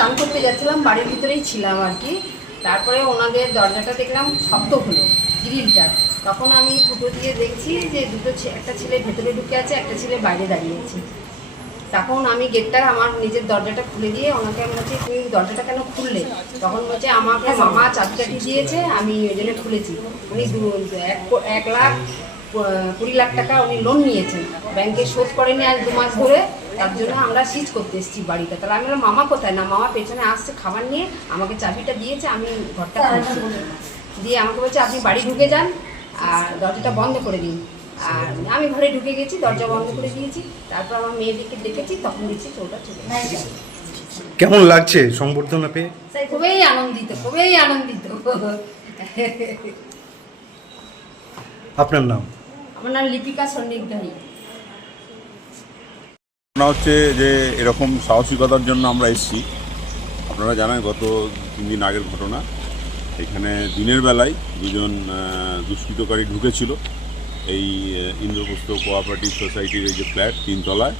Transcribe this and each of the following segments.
চান করতে যাচ্ছিলাম, বাড়ির ভিতরেই ছিলাম আর কি। তারপরে ওনাদের দরজাটা দেখলাম শব্দ হলো, গ্রিলটা। তখন আমি ফুটো দিয়ে দেখছি যে দুটো একটা ছেলে ভেতরে ঢুকে আছে, একটা ছেলে বাইরে দাঁড়িয়ে আছে। তখন আমি গেটটা, আমার নিজের দরজাটা খুলে দিয়ে ওনাকে আমি বলছি, তুমি দরজাটা কেন খুললে? তখন বলছে, আমাকে মামা চাবিটাটি দিয়েছে, আমি ওই জন্য খুলেছি। উনি দু- এক লাখ কুড়ি লাখ টাকা উনি লোন নিয়েছেন। ব্যাংকে শোধ করেনি আজ দু মাস ধরে। তার জন্য আমরা সিজ করতে এসেছি বাড়িটা তাহলে আমি বললাম মামা কোথায়? না মামা পেছনে আসছে খাবার নিয়ে আমাকে চাবিটা দিয়েছে আমি ঘরটা খুলছি। দিয়ে আমাকে বলছে আপনি বাড়ি ঢুকে যান আর দরজাটা বন্ধ করে দিন। আর আমি ঘরে ঢুকে গেছি দরজা বন্ধ করে দিয়েছি। তারপর আমার মেয়েদেরকে দেখেছি তখন দেখছি চোরটা চলে কেমন লাগছে সংবর্ধনা পেয়ে? খুবই আনন্দিত খুবই আনন্দিত। আপনার নাম? আমার নাম লিপিকা সন্নিগ্ধাহী ঘটনা হচ্ছে যে এরকম সাহসিকতার জন্য আমরা এসেছি। আপনারা জানেন গত তিন দিন আগের ঘটনা। এখানে দিনের বেলায় দুজন দুষ্কৃতকারী ঢুকেছিল। এই ইন্দ্রপ্রস্থ কোঅপারেটিভ সোসাইটির এই যে ফ্ল্যাট তিনতলায়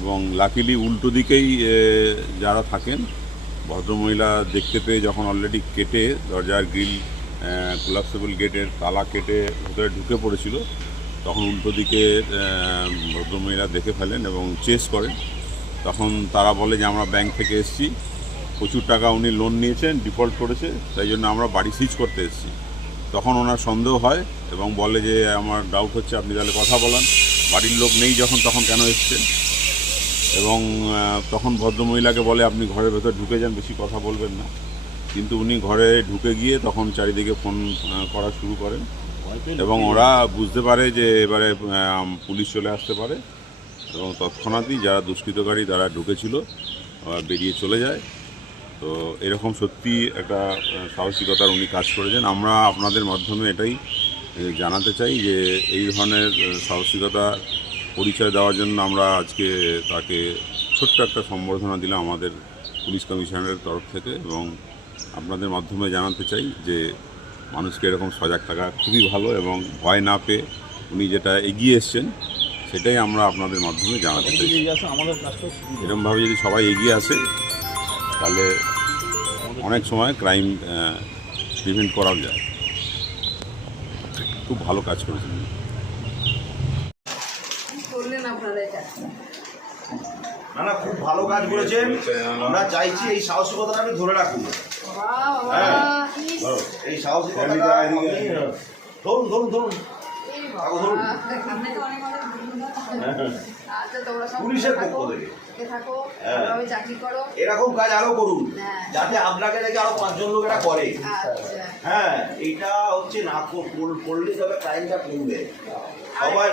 এবং লাকিলি উল্টো দিকেই যারা থাকেন, ভদ্রমহিলা দেখতে পেয়ে যখন অলরেডি কেটে দরজার গ্রিল কোলাপসেবল গেটের তালা কেটে ভেতরে ঢুকে পড়েছিল তখন উল্টো দিকে ভদ্রমহিলা দেখে ফেলেন এবং চেস করেন। তখন তারা বলে যে, আমরা ব্যাংক থেকে এসেছি। প্রচুর টাকা উনি লোন নিয়েছেন ডিফল্ট করেছে, তাই জন্য আমরা বাড়ি সিজ করতে এসেছি। তখন ওনার সন্দেহ হয় এবং বলে যে, আমার ডাউট হচ্ছে, আপনি তাহলে কথা বলান। বাড়ির লোক নেই যখন, তখন কেন এসছেন? এবং তখন ভদ্রমহিলাকে বলে, আপনি ঘরের ভেতর ঢুকে যান, বেশি কথা বলবেন না। কিন্তু উনি ঘরে ঢুকে গিয়ে তখন চারিদিকে ফোন করা শুরু করেন। এবং ওরা বুঝতে পারে যে এবারে পুলিশ চলে আসতে পারে। এবং তৎক্ষণাৎই যারা দুষ্কৃতকারী তারা ঢুকেছিল বেরিয়ে চলে যায়। তো এরকম সত্যি একটা সাহসিকতার উনি কাজ করেছেন। আমরা আপনাদের মাধ্যমে এটাই জানাতে চাই যে এই ধরনের সাহসিকতা পরিচয় দেওয়ার জন্য আমরা আজকে তাকে ছোট্ট একটা সম্বর্ধনা দিলাম আমাদের পুলিশ কমিশনারের তরফ থেকে। এবং আপনাদের মাধ্যমে জানাতে চাই যে মানুষকে এরকম সজাগ থাকা খুবই ভালো এবং ভয় না পেয়ে উনি যেটা এগিয়ে এসছেন সেটাই আমরা আপনাদের মাধ্যমে জানাতে চাই এরকমভাবে যদি সবাই এগিয়ে আসে তাহলে অনেক সময় ক্রাইম প্রিভেন্ট করা যায়। খুব ভালো কাজ করেছেন এটা না না খুব ভালো কাজ করেছেন আমরা চাইছি এই সাহসিকতাটা আপনি ধরে রাখুন হ্যাঁ। এই সাহসিকতাটা ধরুন ধরুন ধরুন ধরুন। পুলিশের পক্ষ থেকে। হ্যাঁ। এরকম কাজ আরও করুন। যাতে আপনাকে দেখে আরও পাঁচজন লোক এটা করে হ্যাঁ এইটা হচ্ছে না কর- করলে তবে ক্রাইমটা কমবে সবাই